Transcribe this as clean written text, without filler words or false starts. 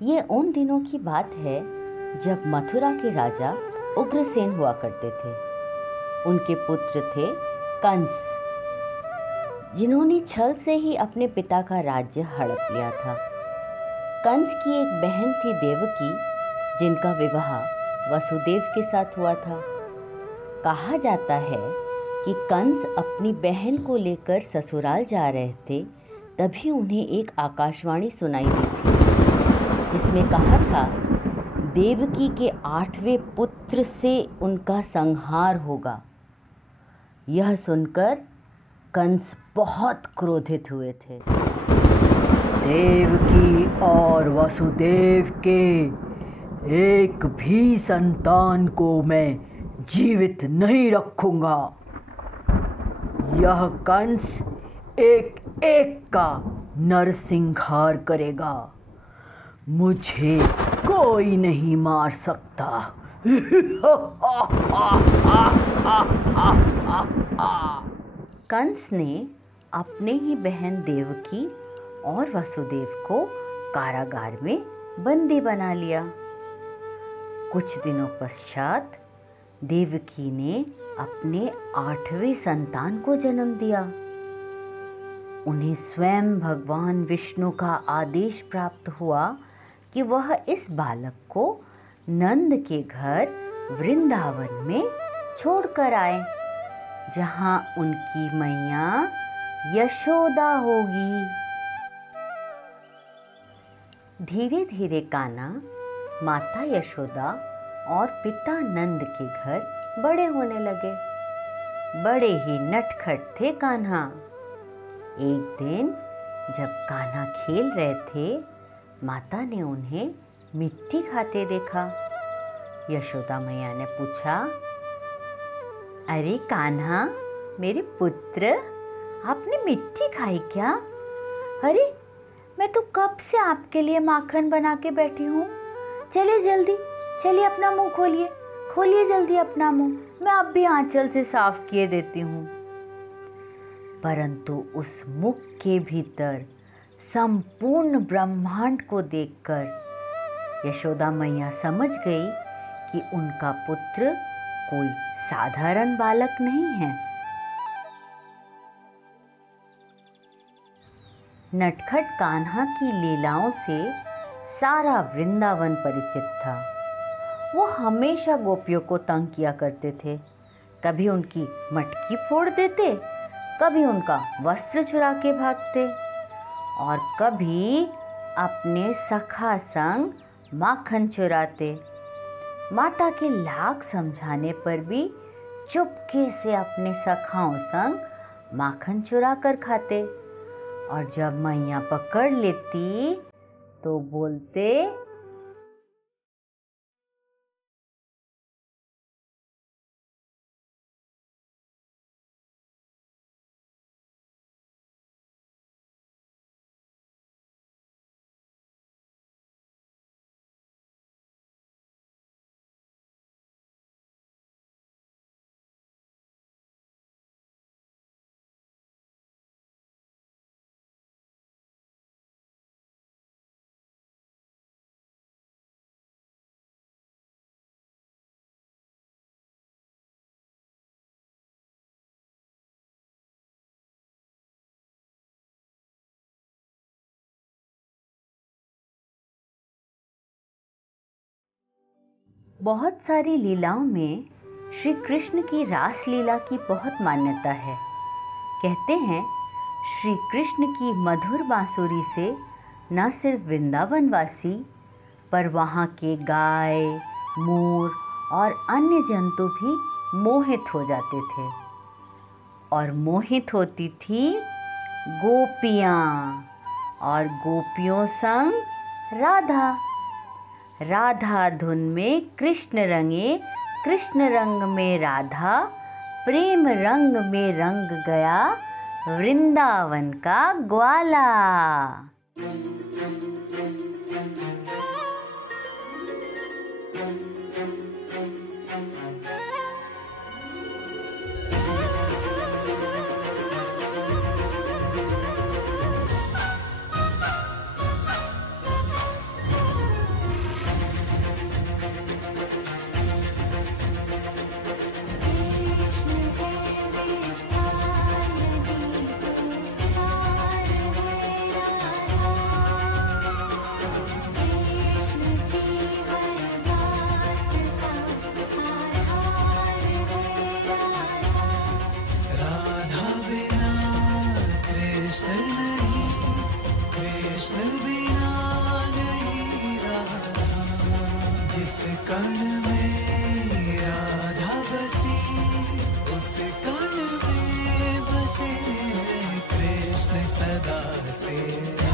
ये उन दिनों की बात है जब मथुरा के राजा उग्रसेन हुआ करते थे। उनके पुत्र थे कंस, जिन्होंने छल से ही अपने पिता का राज्य हड़प लिया था। कंस की एक बहन थी देवकी, जिनका विवाह वसुदेव के साथ हुआ था। कहा जाता है कि कंस अपनी बहन को लेकर ससुराल जा रहे थे, तभी उन्हें एक आकाशवाणी सुनाई दी थी, जिसमें कहा था देवकी के 8वें पुत्र से उनका संहार होगा। यह सुनकर कंस बहुत क्रोधित हुए थे। देवकी और वसुदेव के एक भी संतान को मैं जीवित नहीं रखूंगा। यह कंस एक एक का नरसंहार करेगा। मुझे कोई नहीं मार सकता। कंस ने अपने ही बहन देवकी और वसुदेव को कारागार में बंदी बना लिया। कुछ दिनों पश्चात देवकी ने अपने 8वें संतान को जन्म दिया। उन्हें स्वयं भगवान विष्णु का आदेश प्राप्त हुआ कि वह इस बालक को नंद के घर वृंदावन में छोड़कर आए, जहां उनकी मैया यशोदा होगी। धीरे धीरे कान्हा माता यशोदा और पिता नंद के घर बड़े होने लगे। बड़े ही नटखट थे कान्हा। एक दिन जब कान्हा खेल रहे थे, माता ने उन्हें मिट्टी खाते देखा। यशोदा मैया ने पूछा, अरे कान्हा मेरे पुत्र, आपने मिट्टी खाई क्या? अरे मैं तो कब से आपके लिए माखन बना के बैठी हूँ। चलिए जल्दी, चलिए अपना मुंह खोलिए, खोलिए जल्दी अपना मुंह, मैं अब भी आंचल से साफ किए देती हूँ। परंतु उस मुख के भीतर संपूर्ण ब्रह्मांड को देखकर यशोदा मैया समझ गई कि उनका पुत्र कोई साधारण बालक नहीं है। नटखट कान्हा की लीलाओं से सारा वृंदावन परिचित था। वो हमेशा गोपियों को तंग किया करते थे। कभी उनकी मटकी फोड़ देते, कभी उनका वस्त्र चुरा के भागते, और कभी अपने सखा संग माखन चुराते। माता के लाख समझाने पर भी चुपके से अपने सखाओं संग माखन चुरा कर खाते, और जब मैया पकड़ लेती तो बोलते, बहुत सारी लीलाओं में श्री कृष्ण की रास लीला की बहुत मान्यता है। कहते हैं श्री कृष्ण की मधुर बांसुरी से न सिर्फ वृंदावन वासी, पर वहाँ के गाय, मोर और अन्य जंतु भी मोहित हो जाते थे। और मोहित होती थी गोपियाँ, और गोपियों संग राधा। राधा धुन में कृष्ण रंगे, कृष्ण रंग में राधा, प्रेम रंग में रंग गया वृंदावन का ग्वाला। कृष्ण बिना नहीं रहा, जिस कण में राधा बसी उस कण में बसे कृष्ण सदा से।